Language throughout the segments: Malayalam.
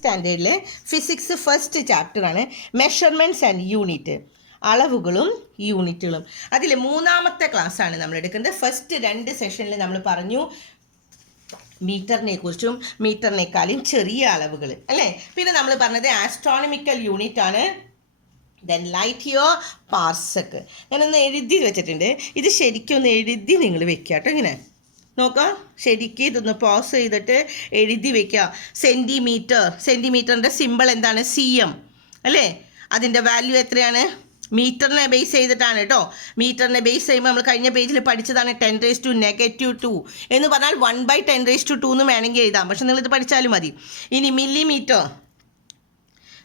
സ്റ്റാൻഡേർഡിലെ ഫിസിക്സ് ഫസ്റ്റ് ചാപ്റ്ററാണ് മെഷർമെൻറ്റ്സ് ആൻഡ് യൂണിറ്റ്, അളവുകളും യൂണിറ്റുകളും. അതിൽ മൂന്നാമത്തെ ക്ലാസ്സാണ് നമ്മൾ എടുക്കുന്നത്. ഫസ്റ്റ് 2 സെഷനിൽ നമ്മൾ പറഞ്ഞു മീറ്ററിനെ കുറിച്ചും മീറ്ററിനേക്കാളും ചെറിയ അളവുകൾ അല്ലേ. പിന്നെ നമ്മൾ പറഞ്ഞത് ആസ്ട്രോണമിക്കൽ യൂണിറ്റ് ആണ്. Then light year, parsec. ഞാനൊന്ന് എഴുതി വെച്ചിട്ടുണ്ട്. ഇത് ശരിക്കും ഒന്ന് എഴുതി നിങ്ങൾ വെക്കുക കേട്ടോ. ഇങ്ങനെ നോക്കാം, ശരിക്കും ഇതൊന്ന് പോസ് ചെയ്തിട്ട് എഴുതി വെക്കുക. സെൻറ്റിമീറ്ററിൻ്റെ സിമ്പിൾ എന്താണ്? CM അല്ലേ. അതിൻ്റെ വാല്യൂ എത്രയാണ്? മീറ്ററിനെ ബേസ് ചെയ്തിട്ടാണ് കേട്ടോ. മീറ്ററിനെ ബേസ് ചെയ്യുമ്പോൾ നമ്മൾ കഴിഞ്ഞ പേജിൽ പഠിച്ചതാണ് 10⁻⁻2 എന്ന് പറഞ്ഞാൽ 1/10⁻2 എന്ന് വേണമെങ്കിൽ എഴുതാം. പക്ഷെ നിങ്ങളിത് പഠിച്ചാലും മതി. ഇനി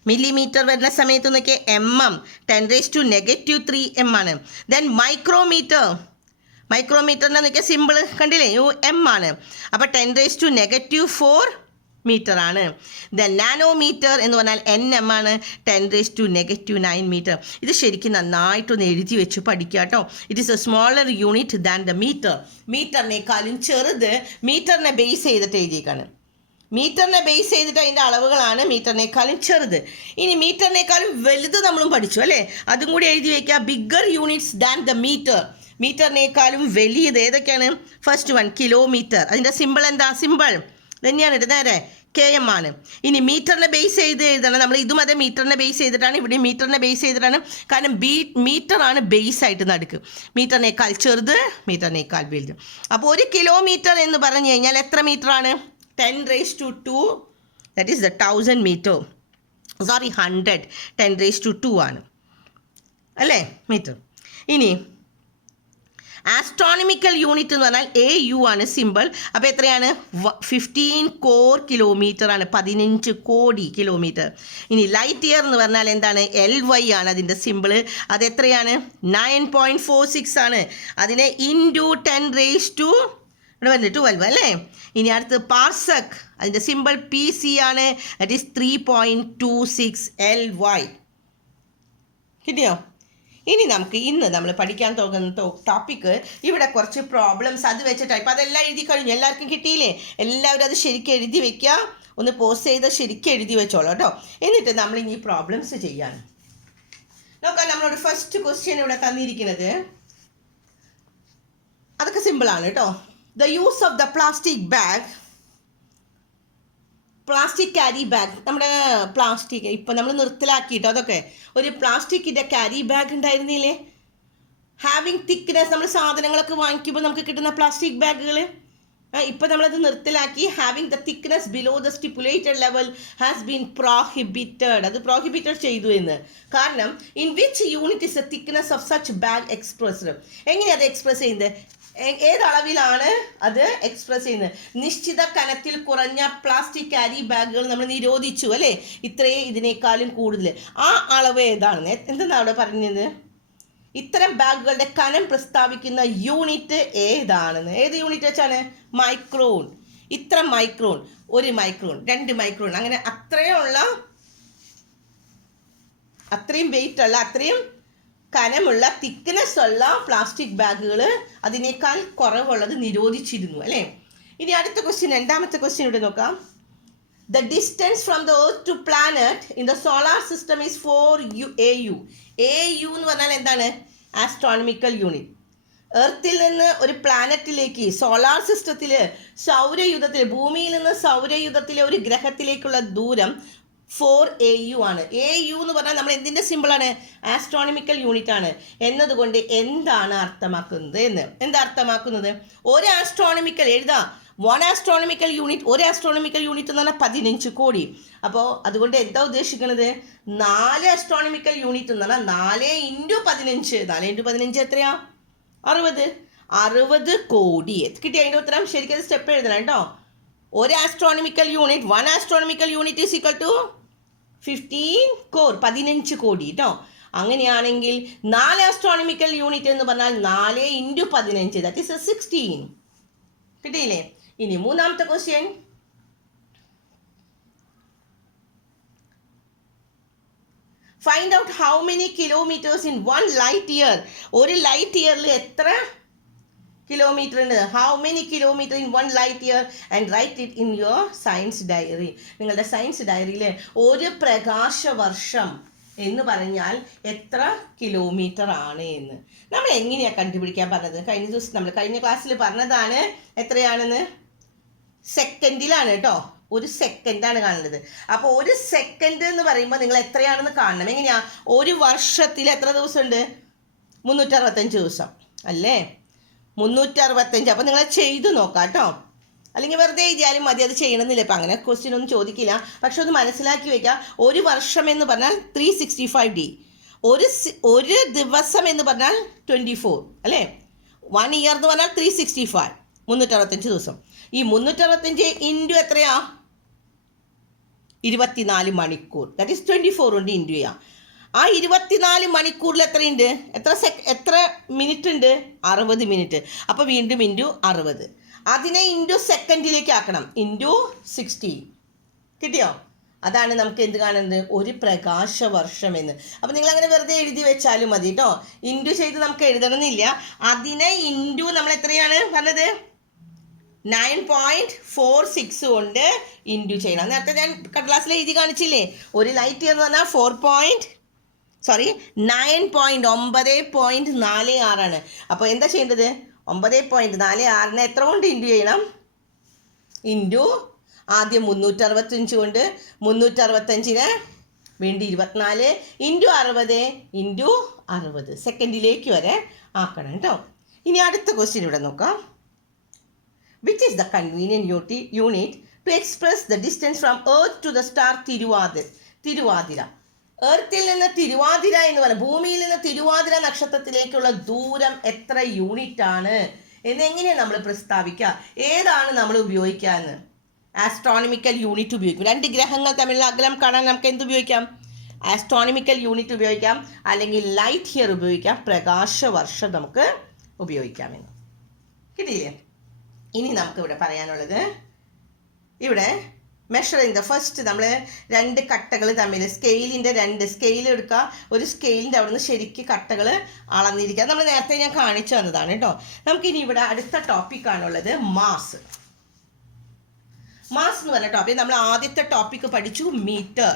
മില്ലിമീറ്റർ വരുന്ന സമയത്ത് നോക്കിയാൽ mm 10⁻³ ആണ്. ദെൻ മൈക്രോമീറ്ററിനെ നോക്കിയാൽ സിമ്പിൾ കണ്ടില്ലേ, m ആണ്. അപ്പോൾ 10⁻⁴ മീറ്റർ ആണ്. ദെൻ നാനോമീറ്റർ എന്ന് പറഞ്ഞാൽ nm ആണ്, 10⁻⁹ മീറ്റർ. ഇത് ശരിക്കും നന്നായിട്ടൊന്ന് എഴുതി വെച്ച് പഠിക്കുക കേട്ടോ. It is a smaller unit than the metre. മീറ്ററിനേക്കാളും ചെറുത്, മീറ്ററിനെ ബേസ് ചെയ്തിട്ട് എഴുതിയേക്കാണ്. മീറ്ററിനെ ബേസ് ചെയ്തിട്ട് അതിൻ്റെ അളവുകളാണ് മീറ്ററിനേക്കാളും ചെറുത്. ഇനി മീറ്ററിനേക്കാളും വലുത് നമ്മളും പഠിച്ചു അല്ലേ, അതും കൂടി എഴുതി വയ്ക്കുക. Bigger units than the metre. മീറ്ററിനേക്കാളും വലിയത് ഏതൊക്കെയാണ്? First 1 kilometre. അതിൻ്റെ സിമ്പിൾ എന്താ? സിമ്പിൾ തന്നെയാണ് ഇത്, നേരെ km ആണ്. ഇനി മീറ്ററിനെ ബേസ് ചെയ്ത് എഴുതണം നമ്മൾ. ഇതും അതേ മീറ്ററിനെ ബേസ് ചെയ്തിട്ടാണ്, ഇവിടെ മീറ്ററിനെ ബേസ് ചെയ്തിട്ടാണ്. കാരണം മീറ്ററാണ് ബേസ് ആയിട്ട് നടുക്ക്. മീറ്ററിനേക്കാൾ ചെറുത്, മീറ്ററിനേക്കാൾ വലുത്. അപ്പോൾ 1 കിലോമീറ്റർ എന്ന് പറഞ്ഞു കഴിഞ്ഞാൽ എത്ര മീറ്ററാണ്? 10⁻², ദാറ്റ് ഈസ് ദ 1000 മീറ്റർ. 100 10⁻² ആണ് അല്ലേ മീറ്റർ. ഇനി ആസ്ട്രോണമിക്കൽ യൂണിറ്റ് എന്ന് പറഞ്ഞാൽ AU ആണ് സിമ്പിൾ. അപ്പോൾ എത്രയാണ്? 15 കോർ കിലോമീറ്റർ ആണ്, 15 കോടി കിലോമീറ്റർ. ഇനി ലൈറ്റ് ഇയർ എന്ന് പറഞ്ഞാൽ എന്താണ്? LY ആണ് അതിൻ്റെ സിമ്പിൾ. അതെത്രയാണ്? 9.46 ആണ്. അതിനെ ഇൻറ്റു 10⁻² അല്ലേ. ഇനി അടുത്ത് പാർസെക്, അതിൻ്റെ സിമ്പിൾ PC ആണ്. That is 3.26 LY. കിട്ടിയോ? ഇനി ഇന്ന് നമ്മൾ പഠിക്കാൻ തുടങ്ങുന്ന ടോപ്പിക്ക്, ഇവിടെ കുറച്ച് പ്രോബ്ലംസ് അത് വെച്ചിട്ടാണ്. ഇപ്പം അതെല്ലാം എഴുതി കഴിഞ്ഞു, എല്ലാവർക്കും കിട്ടിയില്ലേ? എല്ലാവരും അത് ശരിക്കും എഴുതി വെക്കുക. ഒന്ന് പോസ്റ്റ് ചെയ്ത് ശരിക്കും എഴുതി വെച്ചോളൂ കേട്ടോ. എന്നിട്ട് നമ്മൾ ഇനി പ്രോബ്ലംസ് ചെയ്യാൻ നോക്കാം. നമ്മളോട് ഫസ്റ്റ് ക്വസ്റ്റ്യൻ ഇവിടെ തന്നിരിക്കുന്നത് അതൊക്കെ സിമ്പിളാണ് കേട്ടോ. The use of the plastic carry bag. നമ്മുടെ പ്ലാസ്റ്റിക് ഇപ്പം നമ്മൾ നിർത്തലാക്കിയിട്ടോ. അതൊക്കെ ഒരു പ്ലാസ്റ്റിക്കിൻ്റെ ക്യാരി ബാഗ് ഉണ്ടായിരുന്നില്ലേ? ഹാവിങ് തിക്നെസ്, നമ്മൾ സാധനങ്ങളൊക്കെ വാങ്ങിക്കുമ്പോൾ നമുക്ക് കിട്ടുന്ന പ്ലാസ്റ്റിക് ബാഗുകൾ, ഇപ്പം നമ്മളത് നിർത്തലാക്കി. Having the thickness below the stipulated level has been prohibited. അത് പ്രോഹിബിറ്റഡ് ചെയ്തു എന്ന്. കാരണം in which unit is the thickness of such bag expressed. എങ്ങനെയാണ് അത് എക്സ്പ്രസ് ചെയ്യുന്നത്? ഏതളവിലാണ് അത് എക്സ്പ്രസ് ചെയ്യുന്നത്? നിശ്ചിത കനത്തിൽ കുറഞ്ഞ പ്ലാസ്റ്റിക് ക്യാരി ബാഗുകൾ നമ്മൾ നിരോധിച്ചു അല്ലേ, ഇതിനേക്കാളും കൂടുതൽ. ആ അളവ് ഏതാണ്? എന്താണ് അവിടെ പറഞ്ഞത്? ഇത്തരം ബാഗുകളുടെ കനം പ്രസ്താവിക്കുന്ന യൂണിറ്റ് ഏതാണെന്ന്. ഏത് യൂണിറ്റ് വെച്ചാണ്? മൈക്രോൺ. ഇത്ര മൈക്രോൺ, 1 മൈക്രോൺ, 2 മൈക്രോൺ, അങ്ങനെ അത്രയും വെയിറ്റ് ഉള്ള, അത്രയും കനമുള്ള, തിക്നെസ് ഉള്ള പ്ലാസ്റ്റിക് ബാഗുകൾ അതിനേക്കാൾ കുറവുള്ളത് നിരോധിച്ചിരുന്നു അല്ലേ. ഇനി അടുത്ത ക്വസ്റ്റ്യൻ, രണ്ടാമത്തെ ക്വസ്റ്റ്യൻ ഇവിടെ നോക്കാം. The distance from the earth to planet in the solar system is 4 AU. AU എന്ന് പറഞ്ഞാൽ എന്താണ്? Astronomical unit. എർത്തിൽ നിന്ന് ഒരു പ്ലാനറ്റിലേക്ക്, സോളാർ സിസ്റ്റത്തിൽ, സൗരയുധത്തിൽ, ഭൂമിയിൽ നിന്ന് സൗരയുധത്തിലെ ഒരു ഗ്രഹത്തിലേക്കുള്ള ദൂരം 4 AU ആണ്. AU എന്ന് പറഞ്ഞാൽ നമ്മൾ എന്തിൻ്റെ സിമ്പിളാണ്? ആസ്ട്രോണമിക്കൽ യൂണിറ്റ് ആണ്. എന്നതുകൊണ്ട് എന്താണ് അർത്ഥമാക്കുന്നത് എന്താ അർത്ഥമാക്കുന്നത്? ഒരു ആസ്ട്രോണമിക്കൽ എഴുതാം. 1 ആസ്ട്രോണമിക്കൽ യൂണിറ്റ്, ഒരു ആസ്ട്രോണമിക്കൽ യൂണിറ്റ് എന്ന് പറഞ്ഞാൽ 15 കോടി. അപ്പോൾ അതുകൊണ്ട് എന്താ ഉദ്ദേശിക്കുന്നത്? 4 ആസ്ട്രോണമിക്കൽ യൂണിറ്റ് എന്ന് പറഞ്ഞാൽ 4 × 15. 4 × 15 എത്രയാ? 60 കോടി. കിട്ടി അതിൻ്റെ ഉത്തരം. ശരിക്കും അത് സ്റ്റെപ്പ് എഴുതണം കേട്ടോ. ഒരു astronomical unit, 1 astronomical unit is equal to 15 crore, 15 കോടി കേട്ടോ. അങ്ങനെയാണെങ്കിൽ 4 ആസ്ട്രോണമിക്കൽ യൂണിറ്റ് എന്ന് പറഞ്ഞാൽ 4 × 15, ദാറ്റ് ഈസ് 16. കിട്ടിയില്ലേ? ഇനി മൂന്നാമത്തെ question. Find out how many kilometres in 1 light year. ഒരു ലൈറ്റ് ഇയറിൽ എത്ര കിലോമീറ്റർ ഉണ്ട്. How many kilometre in 1 light year and write it in your science diary. നിങ്ങളുടെ സയൻസ് ഡയറിയിൽ ഒരു പ്രകാശവർഷം എന്ന് പറഞ്ഞാൽ എത്ര കിലോമീറ്റർ ആണ് എന്ന് നമ്മൾ എങ്ങനെയാണ് കണ്ടുപിടിക്കാൻ പറഞ്ഞത്? കഴിഞ്ഞ ദിവസം നമ്മൾ കഴിഞ്ഞ ക്ലാസ്സിൽ പറഞ്ഞതാണ് എത്രയാണെന്ന്. സെക്കൻഡിലാണ് കേട്ടോ. ഒരു സെക്കൻഡാണ് കാണുന്നത്. അപ്പോൾ ഒരു സെക്കൻഡ് എന്ന് പറയുമ്പോൾ നിങ്ങൾ എത്രയാണെന്ന് കാണണം. എങ്ങനെയാ? ഒരു വർഷത്തിൽ എത്ര ദിവസമുണ്ട്? 365 ദിവസം അല്ലേ? 365. അപ്പോൾ നിങ്ങൾ ചെയ്ത് നോക്കാം കേട്ടോ. അല്ലെങ്കിൽ വെറുതെ എഴുതിയാലും മതി, അത് ചെയ്യണമെന്നില്ല. ഇപ്പം അങ്ങനെ ക്വസ്റ്റ്യൻ ഒന്നും ചോദിക്കില്ല. പക്ഷെ ഒന്ന് മനസ്സിലാക്കി വെക്കുക. ഒരു വർഷം എന്ന് പറഞ്ഞാൽ 365 ഡേ. ഒരു ദിവസം എന്ന് പറഞ്ഞാൽ 24 അല്ലേ? 1 ഇയർ എന്ന് പറഞ്ഞാൽ 365, 365 ദിവസം. ഈ 365 ഇൻറ്റു എത്രയാ? 24 മണിക്കൂർ. ദാറ്റ് ഈസ് 24 കൊണ്ട് ഇൻറ്റു ചെയ്യാം. ആ 24 മണിക്കൂറിൽ എത്രയുണ്ട്? എത്ര മിനിറ്റ് ഉണ്ട്? 60 മിനിറ്റ്. അപ്പോൾ വീണ്ടും ഇൻറ്റു 60. അതിനെ ഇൻറ്റു സെക്കൻഡിലേക്ക് ആക്കണം. ഇൻറ്റു 60. കിട്ടിയോ? അതാണ് നമുക്ക് എന്ത് കാണുന്നത്? ഒരു പ്രകാശവർഷം എന്ന്. അപ്പോൾ നിങ്ങൾ അങ്ങനെ വെറുതെ എഴുതി വെച്ചാലും മതി കേട്ടോ. ഇൻറ്റു ചെയ്ത് നമുക്ക് എഴുതണമെന്നില്ല. അതിനെ ഇൻറ്റു നമ്മൾ എത്രയാണ് പറഞ്ഞത്? 9.46 കൊണ്ട് ഇൻറ്റു ചെയ്യണം. നേരത്തെ ഞാൻ കടലാസിൽ എഴുതി കാണിച്ചില്ലേ? ഒരു ലൈറ്റ് ഇയർ എന്ന് പറഞ്ഞാൽ 9.46 ആണ്. അപ്പോൾ എന്താ ചെയ്യേണ്ടത്? 9.46 എത്ര കൊണ്ട് ഇൻറ്റു ചെയ്യണം? ഇൻറ്റു ആദ്യം 365 കൊണ്ട്, 365 വീണ്ടും 24 ഇൻറ്റു 60 ഇൻറ്റു 60 സെക്കൻഡിലേക്ക് വരെ ആക്കണം കേട്ടോ. ഇനി അടുത്ത ക്വസ്റ്റ്യൻ ഇവിടെ നോക്കാം. Which is the convenient unit to express the distance from Earth to the star Thiruvathira? എർത്തിൽ നിന്ന് തിരുവാതിര എന്ന് പറയുന്നത്, ഭൂമിയിൽ നിന്ന് തിരുവാതിര നക്ഷത്രത്തിലേക്കുള്ള ദൂരം എത്ര യൂണിറ്റ് ആണ് എന്നെങ്ങനെയാണ് നമ്മൾ പ്രസ്താവിക്കുക? ഏതാണ് നമ്മൾ ഉപയോഗിക്കുക എന്ന്? ആസ്ട്രോണമിക്കൽ യൂണിറ്റ് ഉപയോഗിക്കും. 2 ഗ്രഹങ്ങൾ തമ്മിലുള്ള അകലം കാണാൻ നമുക്ക് എന്ത് ഉപയോഗിക്കാം? ആസ്ട്രോണമിക്കൽ യൂണിറ്റ് ഉപയോഗിക്കാം, അല്ലെങ്കിൽ ലൈറ്റ് ഇയർ ഉപയോഗിക്കാം, പ്രകാശവർഷം നമുക്ക് ഉപയോഗിക്കാമെന്ന്. കിട്ടിയില്ലേ? ഇനി നമുക്കിവിടെ പറയാനുള്ളത്, ഇവിടെ മെഷറിങ് ദ ഫസ്റ്റ് നമ്മൾ 2 കട്ടകൾ തമ്മിൽ സ്കെയിലിൻ്റെ 2 സ്കെയിൽ എടുക്കുക. ഒരു സ്കെയിലിൻ്റെ അവിടെ നിന്ന് ശരിക്ക് കട്ടകൾ അളന്നിരിക്കുക. നമ്മൾ നേരത്തെ ഞാൻ കാണിച്ചു തന്നതാണ് കേട്ടോ. നമുക്കിനി ഇവിടെ അടുത്ത ടോപ്പിക്കാണുള്ളത് മാസ്. മാസ് എന്ന് പറഞ്ഞ ടോപ്പിക് നമ്മൾ ആദ്യത്തെ ടോപ്പിക്ക് പഠിച്ചു, മീറ്റർ.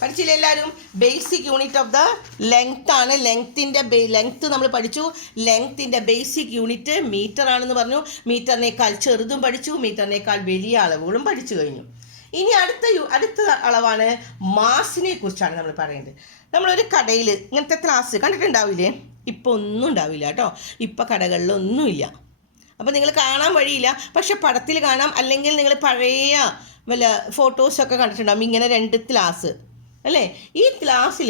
പഠിച്ചില്ല എല്ലാവരും? Basic unit of the length ആണ്. ലെങ്ത് നമ്മൾ പഠിച്ചു. ലെങ്ത്തിൻ്റെ ബേസിക് യൂണിറ്റ് മീറ്റർ ആണെന്ന് പറഞ്ഞു. മീറ്ററിനേക്കാൾ ചെറുതും പഠിച്ചു, മീറ്ററിനേക്കാൾ വലിയ അളവുകളും പഠിച്ചു കഴിഞ്ഞു. ഇനി അടുത്ത അളവാണ് മാസിനെ കുറിച്ചാണ് നമ്മൾ പറയേണ്ടത്. നമ്മളൊരു കടയിൽ ഇങ്ങനത്തെ ക്ലാസ് കണ്ടിട്ടുണ്ടാവില്ലേ? ഇപ്പോൾ ഒന്നും ഉണ്ടാവില്ല കേട്ടോ. ഇപ്പോൾ കടകളിലൊന്നുമില്ല. അപ്പോൾ നിങ്ങൾ കാണാൻ വഴിയില്ല, പക്ഷെ പടത്തിൽ കാണാം. അല്ലെങ്കിൽ നിങ്ങൾ പഴയ വല്ല ഫോട്ടോസൊക്കെ കണ്ടിട്ടുണ്ടാകും. ഇങ്ങനെ 2 ഗ്ലാസ് അല്ലേ? ഈ ഗ്ലാസ്സിൽ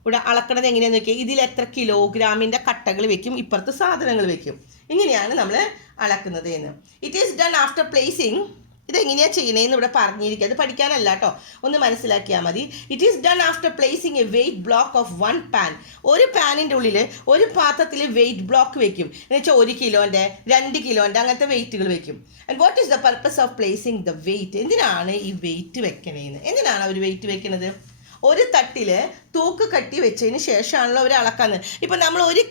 ഇവിടെ അളക്കണത് എങ്ങനെയാണെന്ന് നോക്കിയാൽ ഇതിൽ എത്ര കിലോഗ്രാമിൻ്റെ കട്ടകൾ വെക്കും, ഇപ്പുറത്ത് സാധനങ്ങൾ വെക്കും. ഇങ്ങനെയാണ് നമ്മൾ അളക്കുന്നത് എന്ന്. It is done after placing. ഇതെങ്ങനെയാണ് ചെയ്യണതെന്ന് ഇവിടെ പറഞ്ഞിരിക്കുക. അത് പഠിക്കാനല്ല കേട്ടോ, ഒന്ന് മനസ്സിലാക്കിയാൽ മതി. It is done after placing a weight block of 1 pan. ഒരു പാനിൻ്റെ ഉള്ളിൽ ഒരു പാത്രത്തിൽ വെയിറ്റ് ബ്ലോക്ക് വെക്കും. എന്ന് വെച്ചാൽ 1 കിലോൻ്റെ 2 കിലോൻ്റെ അങ്ങനത്തെ വെയിറ്റുകൾ വെക്കും. And what is the purpose of placing the weight? എന്തിനാണ് ഈ വെയിറ്റ് വെക്കണേന്ന്? എന്തിനാണ് അവർ വെയിറ്റ് വെക്കുന്നത്? ഒരു തട്ടിൽ തൂക്ക് കട്ടി വെച്ചതിന് ശേഷമാണല്ലോ അവർ അളക്കുന്നത്. ഇപ്പം നമ്മൾ 1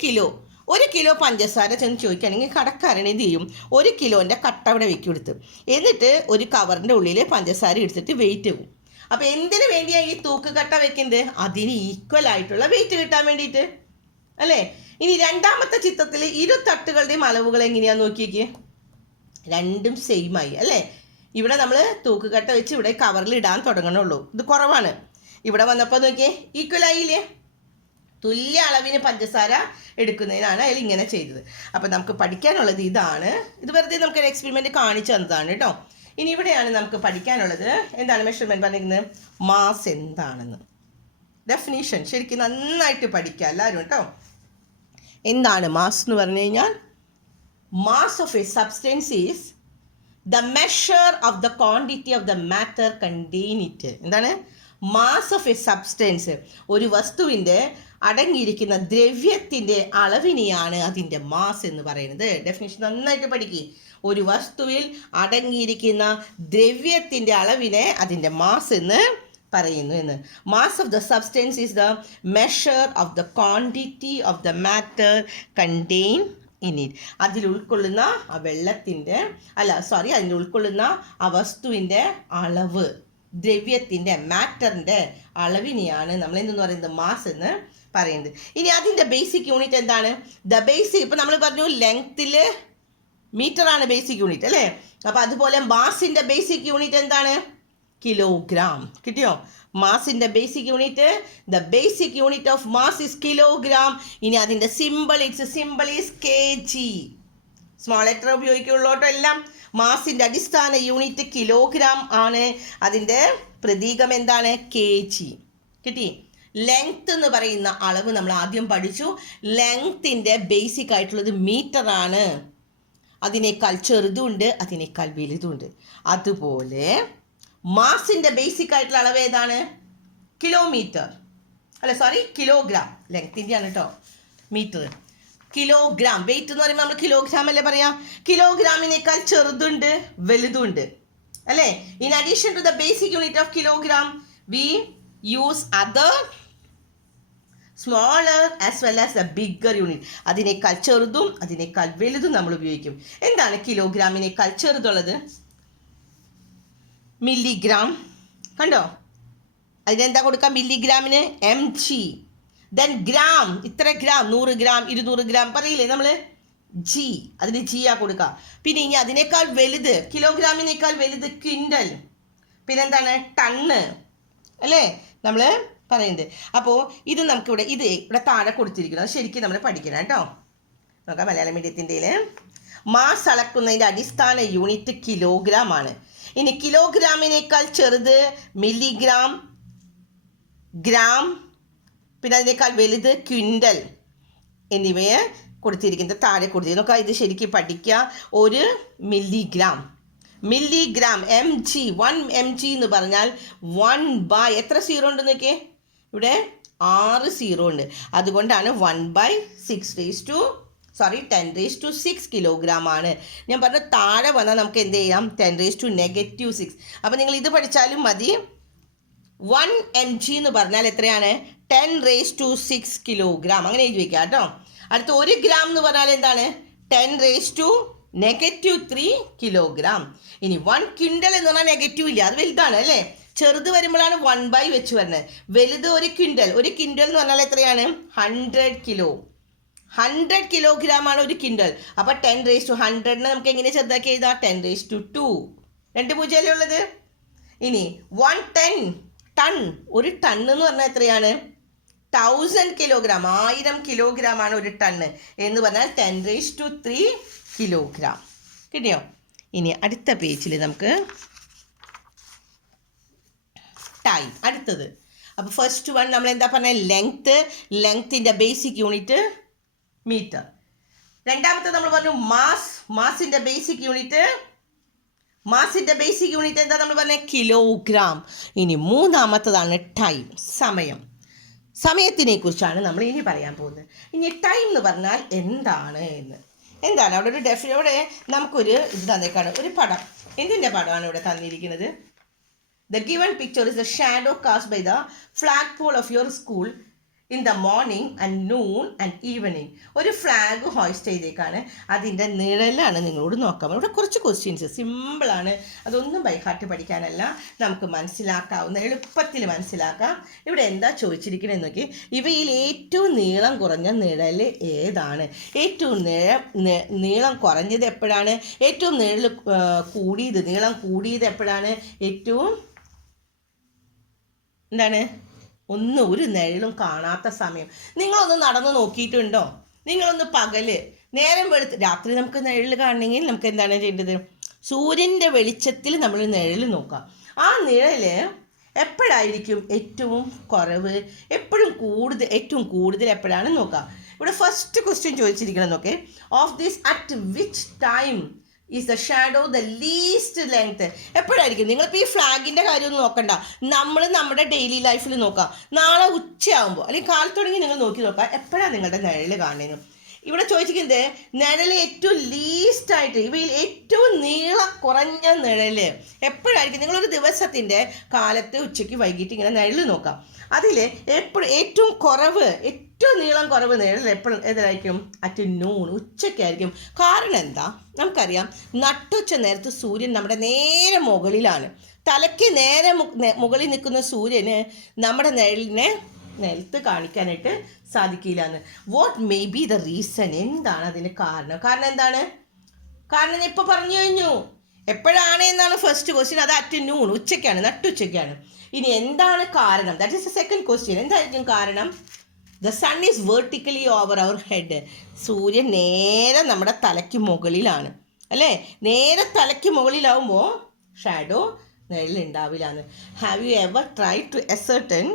കിലോ പഞ്ചസാര ചെന്ന് ചോദിക്കുകയാണെങ്കിൽ കടക്കാരൻ എന്ത് ചെയ്യും? 1 കിലോൻ്റെ കട്ട അവിടെ വെക്കിയെടുത്ത്, എന്നിട്ട് ഒരു കവറിൻ്റെ ഉള്ളിൽ പഞ്ചസാര എടുത്തിട്ട് വെയിറ്റ് വെക്കും. അപ്പോൾ എന്തിനു വേണ്ടിയാണ് ഈ തൂക്ക് കട്ട വെക്കുന്നത്? അതിന് ഈക്വൽ ആയിട്ടുള്ള വെയിറ്റ് കിട്ടാൻ വേണ്ടിയിട്ട് അല്ലേ? ഇനി രണ്ടാമത്തെ ചിത്രത്തിൽ 2 തട്ടുകളുടെയും അളവുകൾ എങ്ങനെയാണെന്ന് നോക്കിയേക്ക്. രണ്ടും സെയിം ആയി അല്ലേ? ഇവിടെ നമ്മൾ തൂക്ക് കട്ട വെച്ച് ഇവിടെ കവറിൽ ഇടാൻ തുടങ്ങണുള്ളൂ. ഇത് കുറവാണ്. ഇവിടെ വന്നപ്പോൾ നോക്കിയേ, ഈക്വൽ ആയില്ലേ? തുല്യ അളവിന് പഞ്ചസാര എടുക്കുന്നതിനാണ് അതിൽ ഇങ്ങനെ ചെയ്തത്. അപ്പോൾ നമുക്ക് പഠിക്കാനുള്ളത് ഇതാണ്. ഇത് വെറുതെ നമുക്കൊരു എക്സ്പെരിമെൻറ്റ് കാണിച്ചു തന്നതാണ് കേട്ടോ. ഇനി ഇവിടെയാണ് നമുക്ക് പഠിക്കാനുള്ളത്. എന്താണ് മെഷർമെൻറ്റ് പറഞ്ഞിരിക്കുന്നത്? മാസ് എന്താണെന്ന്. ഡെഫിനീഷൻ ശരിക്കും നന്നായിട്ട് പഠിക്കുക എല്ലാവരും കേട്ടോ. എന്താണ് മാസ് എന്ന് പറഞ്ഞു കഴിഞ്ഞാൽ? Mass of A substance is the measure of the quantity of the matter contain it. എന്താണ് മാസ് ഓഫ് എ സബ്സ്റ്റൻസ്? ഒരു വസ്തുവിൻ്റെ അടങ്ങിയിരിക്കുന്ന ദ്രവ്യത്തിൻ്റെ അളവിനെയാണ് അതിൻ്റെ മാസ് എന്ന് പറയുന്നത്. ഡെഫിനിഷൻ നന്നായിട്ട് പഠിക്കുക. ഒരു വസ്തുവിൽ അടങ്ങിയിരിക്കുന്ന ദ്രവ്യത്തിൻ്റെ അളവിനെ അതിൻ്റെ മാസ് എന്ന് പറയുന്നു എന്ന്. Mass of the substance is the measure of the quantity of the matter contain in it. അതിൽ ഉൾക്കൊള്ളുന്ന ആ വെള്ളത്തിൻ്റെ അതിൽ ഉൾക്കൊള്ളുന്ന ആ വസ്തുവിൻ്റെ അളവ്, ദ്രവ്യത്തിൻ്റെ മാറ്ററിൻ്റെ അളവിനെയാണ് നമ്മൾ എന്തെന്ന് പറയുന്നത് മാസ് എന്ന് പറയുന്നത്. ഇനി അതിൻ്റെ ബേസിക് യൂണിറ്റ് എന്താണ്? ഇപ്പം നമ്മൾ പറഞ്ഞു ലെങ്ത്തിൽ മീറ്ററാണ് ബേസിക് യൂണിറ്റ് അല്ലേ? അപ്പോൾ അതുപോലെ മാസിൻ്റെ ബേസിക് യൂണിറ്റ് എന്താണ്? കിലോഗ്രാം. കിട്ടിയോ? മാസിൻ്റെ basic unit, the basic unit of mass is kilogram. ഇനി അതിൻ്റെ simple is K G. Small letter ഉപയോഗിക്കുള്ളൂ കേട്ടോ എല്ലാം. മാസിൻ്റെ അടിസ്ഥാന യൂണിറ്റ് കിലോഗ്രാം ആണ്. അതിൻ്റെ പ്രതീകം എന്താണ്? K G. കിട്ടി? ലെങ്ത് എന്ന് പറയുന്ന അളവ് നമ്മൾ ആദ്യം പഠിച്ചു. ലെങ്ത്തിൻ്റെ ബേസിക് ആയിട്ടുള്ളത് മീറ്ററാണ്. അതിനേക്കാൾ ചെറുതുണ്ട്, അതിനേക്കാൾ വലുതുണ്ട്. അതുപോലെ മാസിൻ്റെ ബേസിക് ആയിട്ടുള്ള അളവ് ഏതാണ്? കിലോഗ്രാം. ലെങ്ത്തിൻ്റെ ആണ് കേട്ടോ മീറ്റർ. കിലോഗ്രാം വെയിറ്റ് എന്ന് പറയുമ്പോൾ നമ്മൾ കിലോഗ്രാം അല്ലേ പറയാം. കിലോഗ്രാമിനേക്കാൾ ചെറുതുണ്ട്, വലുതുണ്ട് അല്ലേ? In addition to the basic unit of kilogram we use other smaller as well as the bigger unit. അതിനേക്കാൾ ചെറുതും അതിനേക്കാൾ വലുതും നമ്മൾ ഉപയോഗിക്കും. എന്താണ് കിലോഗ്രാമിനേക്കാൾ ചെറുതുള്ളത്? മില്ലിഗ്രാം. കണ്ടോ? അതിനെന്താ കൊടുക്കാം? മില്ലിഗ്രാമിന് mg. ദെൻ ഗ്രാം, ഇത്ര ഗ്രാം, 100 ഗ്രാം 200 ഗ്രാം പറയില്ലേ നമ്മൾ, ജി. അതിന് ജിയാ കൊടുക്കുക. പിന്നെ ഇനി അതിനേക്കാൾ വലുത്, കിലോഗ്രാമിനേക്കാൾ വലുത് ക്വിൻ്റൽ. പിന്നെന്താണ്? ടണ്ണ് അല്ലേ നമ്മൾ പറയുന്നത്. അപ്പോൾ ഇത് നമുക്കിവിടെ ഇവിടെ താഴെ കൊടുത്തിരിക്കുന്നത് അത് ശരിക്കും നമ്മൾ പഠിക്കണം കേട്ടോ. നോക്കാം മലയാളം മീഡിയത്തിൻ്റെ മാസ് അളക്കുന്നതിൻ്റെ അടിസ്ഥാന യൂണിറ്റ് കിലോഗ്രാം ആണ്. ഇനി കിലോഗ്രാമിനേക്കാൾ ചെറുത് മില്ലിഗ്രാം, ഗ്രാം, പിന്നെ അതിനേക്കാൾ വലുത് ക്വിൻ്റൽ എന്നിവയെ കൊടുത്തിരിക്കുന്നത് താഴെ കൊടുത്തിരിക്കുന്നു. നോക്കാം ഇത് ശരിക്കും പഠിക്കുക. ഒരു മില്ലിഗ്രാം mg, 1 mg എന്ന് പറഞ്ഞാൽ 1/, എത്ര സീറോ ഉണ്ട് നോക്കിയേ, ഇവിടെ 6 സീറോ ഉണ്ട്. അതുകൊണ്ടാണ് 10⁶ കിലോഗ്രാം ആണ്. ഞാൻ പറഞ്ഞ താഴെ വന്നാൽ നമുക്ക് എന്ത് ചെയ്യാം? 10⁻⁻6. അപ്പോൾ നിങ്ങൾ ഇത് പഠിച്ചാലും മതി. 1 mg എന്ന് പറഞ്ഞാൽ എത്രയാണ്? 10⁻6 കിലോഗ്രാം. അങ്ങനെ എഴുതി വയ്ക്കുക കേട്ടോ. അടുത്ത 1 ഗ്രാം എന്ന് പറഞ്ഞാൽ എന്താണ്? 10⁻³ കിലോഗ്രാം. ഇനി 1 ക്വിൻ്റൽ എന്ന് പറഞ്ഞാൽ നെഗറ്റീവ് ഇല്ല, അത് വലുതാണ് അല്ലേ? ചെറുത് വരുമ്പോഴാണ് 1/, വെച്ച് വരുന്നത്. വലുത് 1 ക്വിൻ്റൽ. 1 ക്വിൻ്റൽ എന്ന് പറഞ്ഞാൽ എത്രയാണ്? 100 കിലോ. 100 കിലോഗ്രാം ആണ് 1 ക്വിൻ്റൽ. അപ്പോൾ 10⁻100 നമുക്ക് എങ്ങനെ ചെറുതാക്കി എഴുതാം? 10⁻2. 2 പൂജ്യമല്ലേ ഉള്ളത്. ഇനി 1 ടൺ. 1 ടണ്ണ് എന്ന് പറഞ്ഞാൽ എത്രയാണ്? 1000 കിലോഗ്രാം. 1000 കിലോഗ്രാം ആണ് 1 ടണ്ണ് എന്ന് പറഞ്ഞാൽ 10⁻3 കിലോഗ്രാം. കിട്ടിയോ? ഇനി അടുത്ത പേജിൽ നമുക്ക് ടൈം അടുത്തത്. അപ്പോൾ ഫസ്റ്റ് വൺ നമ്മൾ എന്താ പറഞ്ഞത്? ലെങ്ത്തിൻ്റെ ബേസിക് യൂണിറ്റ് മീറ്റർ. രണ്ടാമത്തെ നമ്മൾ പറഞ്ഞു മാസിൻ്റെ ബേസിക് യൂണിറ്റ് എന്താ നമ്മൾ പറഞ്ഞത്? കിലോഗ്രാം. ഇനി മൂന്നാമത്തതാണ് ടൈം, സമയത്തിനെ കുറിച്ചാണ് നമ്മൾ ഇനി പറയാൻ പോകുന്നത്. ഇനി ടൈം എന്ന് പറഞ്ഞാൽ എന്താണ് അവിടെ ഒരു അവിടെ നമുക്കൊരു ഇത് തന്നേക്കാണ്, ഒരു പടം. എന്തിൻ്റെ പടമാണ് ഇവിടെ തന്നിരിക്കുന്നത്? The given picture is a shadow cast by the flagpole of your school in the morning and noon and evening. ഒരു ഫ്ലാഗ് ഹോയിസ്റ്റ് ചെയ്തേക്കാണ്. അതിൻ്റെ നിഴലാണ് നിങ്ങളോട് നോക്കാം. ഇവിടെ കുറച്ച് ക്വസ്റ്റ്യൻസ് സിമ്പിളാണ്, അതൊന്നും ബൈഹാർട്ട് പഠിക്കാനല്ല, നമുക്ക് മനസ്സിലാക്കാവുന്ന എളുപ്പത്തിൽ മനസ്സിലാക്കാം. ഇവിടെ എന്താ ചോദിച്ചിരിക്കണമെന്ന് നോക്കി. ഇവയിൽ ഏറ്റവും നീളം കുറഞ്ഞ നിഴൽ ഏതാണ്? ഏറ്റവും നീളം കുറഞ്ഞത് എപ്പോഴാണ്? ഏറ്റവും നീളം കൂടിയത് എപ്പോഴാണ്? ഏറ്റവും എന്താണ്? ഒരു നിഴലും കാണാത്ത സമയം. നിങ്ങളൊന്ന് നടന്ന് നോക്കിയിട്ടുണ്ടോ? നിങ്ങളൊന്ന് പകല് നേരം വെളുത്ത് രാത്രി നമുക്ക് നിഴൽ കാണണമെങ്കിൽ നമുക്ക് എന്താണ് ചെയ്യേണ്ടത്? സൂര്യൻ്റെ വെളിച്ചത്തിൽ നമ്മൾ നിഴൽ നോക്കാം. ആ നിഴൽ എപ്പോഴായിരിക്കും ഏറ്റവും കുറവ്, ഏറ്റവും കൂടുതൽ എപ്പോഴാണ് നോക്കാം. ഇവിടെ ഫസ്റ്റ് ക്വസ്റ്റ്യൻ ചോദിച്ചിരിക്കണം നോക്കേ. Of this at which time is the shadow the least length? എപ്പോഴായിരിക്കും? നിങ്ങളിപ്പോൾ ഈ ഫ്ലാഗിൻ്റെ കാര്യമൊന്നും നോക്കണ്ട, നമ്മൾ നമ്മുടെ ഡെയിലി ലൈഫിൽ നോക്കാം. നാളെ ഉച്ചയാകുമ്പോൾ അല്ലെങ്കിൽ കാലത്ത് തുടങ്ങി നിങ്ങൾ നോക്കി നോക്കാം എപ്പോഴാണ് നിങ്ങളുടെ നിഴൽ കാണുന്നത്. ഇവിടെ ചോദിച്ചിരിക്കുന്നത് നിഴൽ ഏറ്റവും ലീസ്റ്റ് ആയിട്ട് ഇവയിൽ ഏറ്റവും നീളം കുറഞ്ഞ നിഴൽ എപ്പോഴായിരിക്കും? നിങ്ങളൊരു ദിവസത്തിൻ്റെ കാലത്ത് ഉച്ചയ്ക്ക് വൈകിട്ട് ഇങ്ങനെ നിഴൽ നോക്കാം. അതിൽ എപ്പോഴും ഏറ്റവും കുറവ്, ഏറ്റവും നീളം കുറവ് നിഴൽ എപ്പോഴും ഏതായിരിക്കും? അറ്റ് നൂൺ, ഉച്ചയ്ക്കായിരിക്കും. കാരണം എന്താ? നമുക്കറിയാം, നട്ടുച്ച നേരത്ത് സൂര്യൻ നമ്മുടെ നേരെ മുകളിലാണ്. തലയ്ക്ക് നേരെ മുകളിൽ നിൽക്കുന്ന സൂര്യന് നമ്മുടെ നിഴലിനെ നിലത്ത് കാണിക്കാനായിട്ട് സാധിക്കില്ല എന്ന്. What may be the reason? എന്താണ് അതിന് കാരണം? കാരണം എന്താണ്? കാരണം ഞാൻ ഇപ്പോൾ പറഞ്ഞു കഴിഞ്ഞു. എപ്പോഴാണ് എന്നാണ് ഫസ്റ്റ് ക്വസ്റ്റ്യൻ. അത് അറ്റ് നൂൺ, ഉച്ചയ്ക്കാണ്, നട്ടുച്ചയ്ക്കാണ്. ഇനി എന്താണ് കാരണം? That is the second question. എന്തായിരിക്കും കാരണം? The sun is vertically over our head. സൂര്യൻ നേരെ നമ്മുടെ തലയ്ക്ക് മുകളിലാണ്, അല്ലേ? നേരെ തലയ്ക്ക് മുകളിലാവുമ്പോൾ ഷാഡോ നിഴലുണ്ടാവില്ല എന്ന്. Have you ever try to ascertain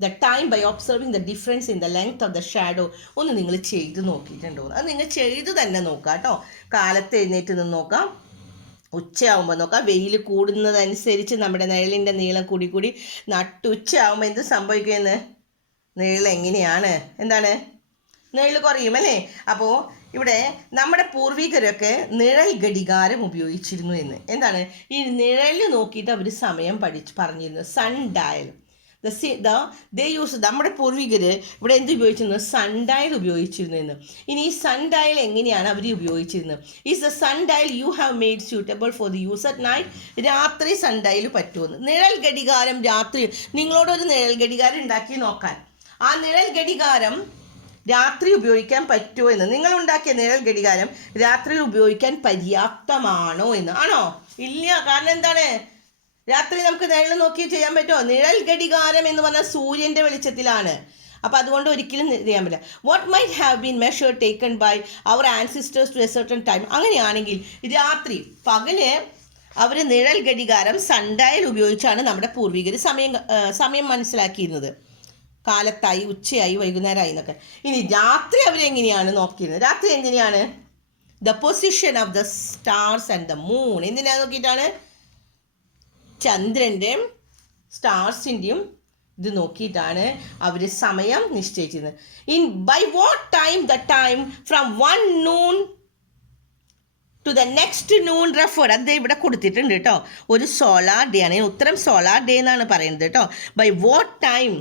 the time by observing the difference in the length of the shadow? ഒന്ന് നിങ്ങൾ ചെയ്ത് നോക്കിയിട്ടുണ്ടോ? അത് നിങ്ങൾ ചെയ്ത് തന്നെ നോക്കാം കേട്ടോ. കാലത്ത് എഴുന്നേറ്റ് നിന്ന് നോക്കാം, ഉച്ചയാകുമ്പോൾ നോക്കാം. വെയിൽ കൂടുന്നതനുസരിച്ച് നമ്മുടെ നിഴലിൻ്റെ നീളം കൂടി കൂടി നട്ടുച്ചയാകുമ്പോൾ എന്ത് സംഭവിക്കുമെന്ന്? നിഴൽ എങ്ങനെയാണ്? എന്താണ്? നിഴൽ കുറയും, അല്ലേ? അപ്പോൾ ഇവിടെ നമ്മുടെ പൂർവികരൊക്കെ നിഴൽ ഘടികാരം ഉപയോഗിച്ചിരുന്നു എന്ന്. എന്താണ്? ഈ നിഴൽ നോക്കിയിട്ട് അവർ സമയം പറഞ്ഞിരുന്നു. Sundial. നമ്മുടെ പൂർവികർ ഇവിടെ എന്ത് ഉപയോഗിച്ചിരുന്നു? സൺ ഡയൽ ഉപയോഗിച്ചിരുന്നു എന്ന്. ഇനി ഈ സൺ ഡയൽ എങ്ങനെയാണ് അവർ ഉപയോഗിച്ചിരുന്നത്? Is the sundial you have made suitable for the use at night? രാത്രി സൺ ഡയൽ പറ്റുമെന്ന്. നിഴൽ ഘടികാരം രാത്രി, നിങ്ങളോടൊരു നിഴൽ ഘടികാരം ഉണ്ടാക്കി നോക്കാൻ, ആ നിഴൽ ഘടികാരം രാത്രി ഉപയോഗിക്കാൻ പറ്റുമോ എന്ന്. നിങ്ങളുണ്ടാക്കിയ നിഴൽ ഘടികാരം രാത്രിയിൽ ഉപയോഗിക്കാൻ പര്യാപ്തമാണോ എന്ന്. ആണോ? ഇല്ല. കാരണം എന്താണ്? രാത്രി നമുക്ക് നിഴൽ നോക്കി ചെയ്യാൻ പറ്റുമോ? നിഴൽ ഘടികാരം എന്ന് പറഞ്ഞാൽ സൂര്യൻ്റെ വെളിച്ചത്തിലാണ്. അപ്പോൾ അതുകൊണ്ട് ഒരിക്കലും ചെയ്യാൻ പറ്റില്ല. What might have been measure taken by our ancestors to a certain time? അങ്ങനെയാണെങ്കിൽ രാത്രി, പകല് അവർ നിഴൽ ഘടികാരം സൺഡയൽ ഉപയോഗിച്ചാണ് നമ്മുടെ പൂർവികർ സമയം മനസ്സിലാക്കിയിരുന്നത്. കാലത്തായി, ഉച്ചയായി, വൈകുന്നേരമായി എന്നൊക്കെ. ഇനി രാത്രി അവരെങ്ങനെയാണ് നോക്കിയിരുന്നത്? രാത്രി എങ്ങനെയാണ്? The position of the stars and the moon. എന്തിനാണ് നോക്കിയിട്ടാണ്? ചന്ദ്രൻ്റെയും സ്റ്റാർസിൻ്റെയും ഇത് നോക്കിയിട്ടാണ് അവർ സമയം നിശ്ചയിച്ചിരുന്നത്. In by what time the time from 1 noon to the next noon refer? അത് ഇവിടെ കൊടുത്തിട്ടുണ്ട് കേട്ടോ. ഒരു സോളാർ ഡേ ആണ്. ഉത്തരം സോളാർ ഡേ എന്നാണ് പറയുന്നത് കേട്ടോ. ബൈ വാട്ട് ടൈം,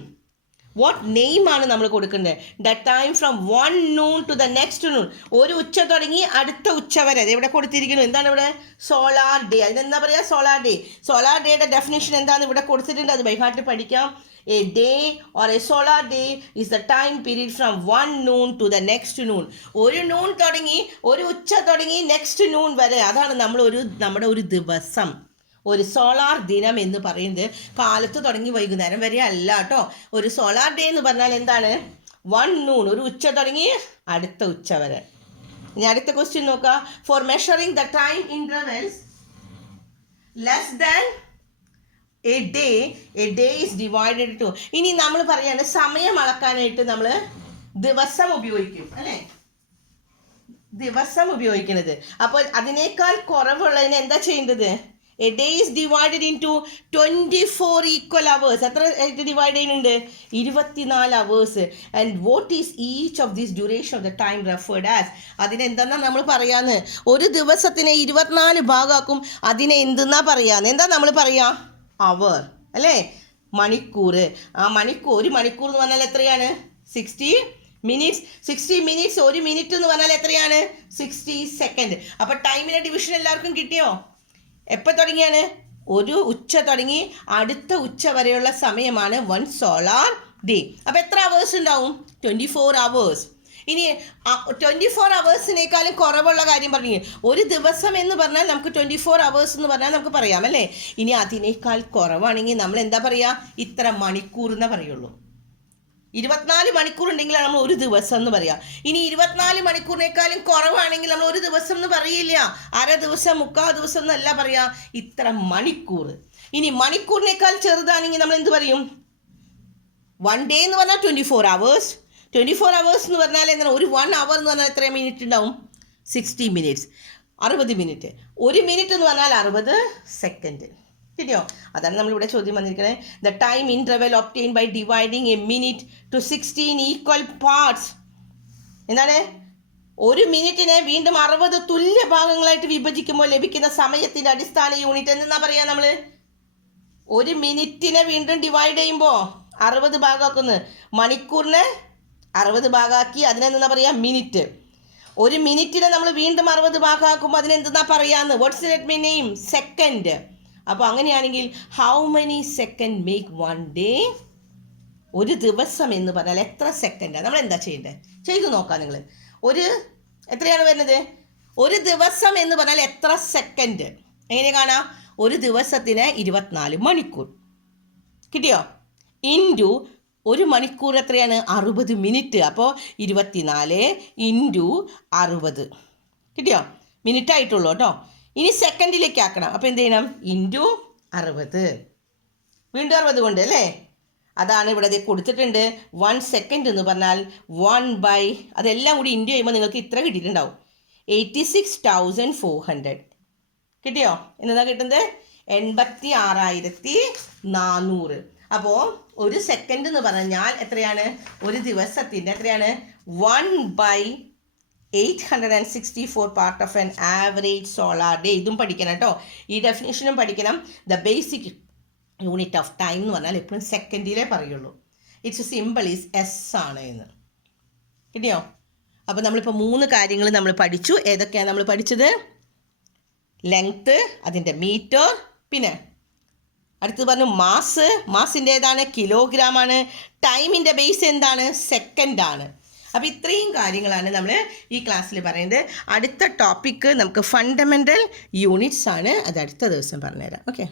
വാട്ട് നെയിമാണ് നമ്മൾ കൊടുക്കേണ്ടത്? The time from 1 noon to the next noon. ഒരു ഉച്ച തുടങ്ങി അടുത്ത ഉച്ച വരെ. അത് ഇവിടെ കൊടുത്തിരിക്കുന്നു. എന്താണ് ഇവിടെ? Solar day. അതിനെന്താ പറയുക? Solar day. സോളാർ ഡേയുടെ ഡെഫിനേഷൻ എന്താണെന്ന് ഇവിടെ കൊടുത്തിട്ടുണ്ട്. അത് ബൈ ഹാർട്ട് പഠിക്കാം. A day or a solar day is the time period from 1 noon to the next noon. ഒരു നൂൺ തുടങ്ങി, ഒരു ഉച്ച തുടങ്ങി നെക്സ്റ്റ് നൂൺ വരെ. അതാണ് നമ്മുടെ ഒരു ദിവസം. ഒരു സോളാർ ദിനം എന്ന് പറയുന്നത് കാലത്ത് തുടങ്ങി വൈകുന്നേരം വരെ അല്ല കേട്ടോ. ഒരു സോളാർ ഡേ എന്ന് പറഞ്ഞാൽ എന്താണ്? 1 noon, ഒരു ഉച്ച തുടങ്ങി അടുത്ത ഉച്ച വരെ. ഇനി അടുത്ത ക്വസ്റ്റ്യൻ നോക്കാം. For measuring the time intervals less than a day is divided to. ഇനി നമ്മൾ പറയാണ് സമയം അളക്കാനായിട്ട് നമ്മൾ ദിവസം ഉപയോഗിക്കും, അല്ലേ? ദിവസം ഉപയോഗിക്കുന്നത്. അപ്പോൾ അതിനേക്കാൾ കുറവുള്ളതിന് എന്താ ചെയ്യേണ്ടത്? A day is divided into 24 equal hours. എത്ര ഡിവൈഡ് ചെയ്യുന്നുണ്ട്? 24 hours. And what is each of this duration of the time referred as? അതിനെന്താ നമ്മൾ പറയാന്ന്? ഒരു ദിവസത്തിനെ 24 ഭാഗമാക്കും. അതിനെ എന്തെന്നാ പറയാന്ന്? എന്താ നമ്മൾ പറയാ? അവർ, അല്ലേ? മണിക്കൂർ. ആ മണിക്കൂർ, ഒരു മണിക്കൂർ എന്ന് പറഞ്ഞാൽ എത്രയാണ്? 60 minutes. 60 minutes, ഒരു മിനിറ്റ് എന്ന് പറഞ്ഞാൽ എത്രയാണ്? 60 സെക്കൻഡ്. അപ്പോൾ ടൈമിൻ്റെ ഡിവിഷൻ എല്ലാവർക്കും കിട്ടിയോ? എപ്പോൾ തുടങ്ങിയാണ്? ഒരു ഉച്ച തുടങ്ങി അടുത്ത ഉച്ച വരെയുള്ള സമയമാണ് 1 സോളാർ ഡേ. അപ്പോൾ എത്ര അവേഴ്സ് ഉണ്ടാവും? 24 hours. ഇനി 24 hours-നേക്കാളും കുറവുള്ള കാര്യം പറഞ്ഞു. ഒരു ദിവസം എന്ന് പറഞ്ഞാൽ നമുക്ക് 24 hours എന്ന് പറഞ്ഞാൽ നമുക്ക് പറയാം, അല്ലേ? ഇനി അതിനേക്കാൾ കുറവാണെങ്കിൽ നമ്മൾ എന്താ പറയുക? ഇത്ര മണിക്കൂർ എന്നേ പറയുള്ളൂ. 24 മണിക്കൂർ ഉണ്ടെങ്കിലാണ് നമ്മൾ ഒരു ദിവസം എന്ന് പറയാം. ഇനി 24 മണിക്കൂറിനേക്കാളും കുറവാണെങ്കിൽ നമ്മൾ ഒരു ദിവസം എന്ന് പറയില്ല. അര ദിവസം, 3/4 ദിവസം എന്നല്ല പറയാ, ഇത്ര മണിക്കൂർ. ഇനി മണിക്കൂറിനേക്കാൾ ചെറുതാണെങ്കിൽ നമ്മൾ എന്ത് പറയും? 1 day എന്ന് പറഞ്ഞാൽ 24 hours. 24 hours എന്ന് പറഞ്ഞാൽ എന്താണ്? ഒരു 1 hour എന്ന് പറഞ്ഞാൽ എത്ര മിനിറ്റ് ഉണ്ടാവും? 60 minutes. 60 മിനിറ്റ്. ഒരു മിനിറ്റ് എന്ന് പറഞ്ഞാൽ 60 സെക്കൻഡ്. ശരിയോ? അതാണ് നമ്മളിവിടെ ചോദ്യം വന്നിരിക്കുന്നത്. The time interval obtain by dividing a minute to 16 equal parts. എന്താണ്? ഒരു മിനിറ്റിനെ വീണ്ടും 60 തുല്യ ഭാഗങ്ങളായിട്ട് വിഭജിക്കുമ്പോൾ ലഭിക്കുന്ന സമയത്തിൻ്റെ അടിസ്ഥാന യൂണിറ്റ് എന്നാ പറയാ നമ്മൾ? ഒരു മിനിറ്റിനെ വീണ്ടും ഡിവൈഡ് ചെയ്യുമ്പോൾ 60 ഭാഗമാക്കുന്നു. മണിക്കൂറിനെ 60 ഭാഗമാക്കി അതിനെന്താ പറയുക? മിനിറ്റ്. ഒരു മിനിറ്റിനെ നമ്മൾ വീണ്ടും 60 ഭാഗമാക്കുമ്പോൾ അതിനെന്താ പറയാന്ന്? What's let me name? Second. അപ്പോൾ അങ്ങനെയാണെങ്കിൽ how many second make 1 day? ഒരു ദിവസം എന്ന് പറഞ്ഞാൽ എത്ര സെക്കൻഡാണ്? നമ്മൾ എന്താ ചെയ്യേണ്ടത്? ചെയ്തു നോക്കാം നിങ്ങൾ. എത്രയാണ് വരുന്നത്? ഒരു ദിവസം എന്ന് പറഞ്ഞാൽ എത്ര സെക്കൻഡ്? എങ്ങനെ കാണാം? ഒരു ദിവസത്തിന് 24 മണിക്കൂർ. കിട്ടിയോ? ഇൻറ്റു ഒരു മണിക്കൂർ എത്രയാണ്? 60 മിനിറ്റ്. അപ്പോൾ 24 ഇൻറ്റു 60. കിട്ടിയോ? മിനിറ്റ് ആയിട്ടുള്ളൂ കേട്ടോ. ഇനി സെക്കൻഡിലേക്ക് ആക്കണം. അപ്പോൾ എന്ത് ചെയ്യണം? ഇൻറ്റു 60. വീണ്ടും 60 കൊണ്ട് അല്ലേ? അതാണ് ഇവിടെ കൊടുത്തിട്ടുണ്ട്. 1 സെക്കൻഡ് എന്ന് പറഞ്ഞാൽ 1 അതെല്ലാം കൂടി ഇൻറ്റു ചെയ്യുമ്പോൾ നിങ്ങൾക്ക് ഇത്ര കിട്ടിയിട്ടുണ്ടാവും. 86,400. കിട്ടിയോ? എന്നതാ കിട്ടുന്നത്? 86,400. അപ്പോൾ ഒരു സെക്കൻഡ് എന്ന് പറഞ്ഞാൽ എത്രയാണ്? ഒരു ദിവസത്തിൻ്റെ എത്രയാണ്? 1/864 part of an average solar day. ഇതും പഠിക്കണം കേട്ടോ. ഈ ഡെഫിനേഷനും പഠിക്കണം. The basic unit of time എന്ന് പറഞ്ഞാൽ എപ്പോഴും സെക്കൻഡിലേ പറയുള്ളൂ. ഇറ്റ്സ് സിമ്പിൾ ഈസ് എസ് ആണ് എന്ന്. കിട്ടിയോ? അപ്പോൾ നമ്മളിപ്പോൾ 3 കാര്യങ്ങൾ നമ്മൾ പഠിച്ചു. ഏതൊക്കെയാണ് നമ്മൾ പഠിച്ചത്? ലെങ്ത്ത്, അതിൻ്റെ മീറ്റർ, പിന്നെ അടുത്തത് പറഞ്ഞു മാസിൻ്റെ ഏതാണ്? കിലോഗ്രാം ആണ്. ടൈമിൻ്റെ ബേസ് എന്താണ്? സെക്കൻഡാണ്. അപ്പോൾ ഇത്രയും കാര്യങ്ങളാണ് നമ്മൾ ഈ ക്ലാസ്സിൽ പറയുന്നത്. അടുത്ത ടോപ്പിക്ക് നമുക്ക് ഫണ്ടമെൻ്റൽ യൂണിറ്റ്സ് ആണ്. അത് അടുത്ത ദിവസം പറഞ്ഞുതരാം. ഓക്കെ.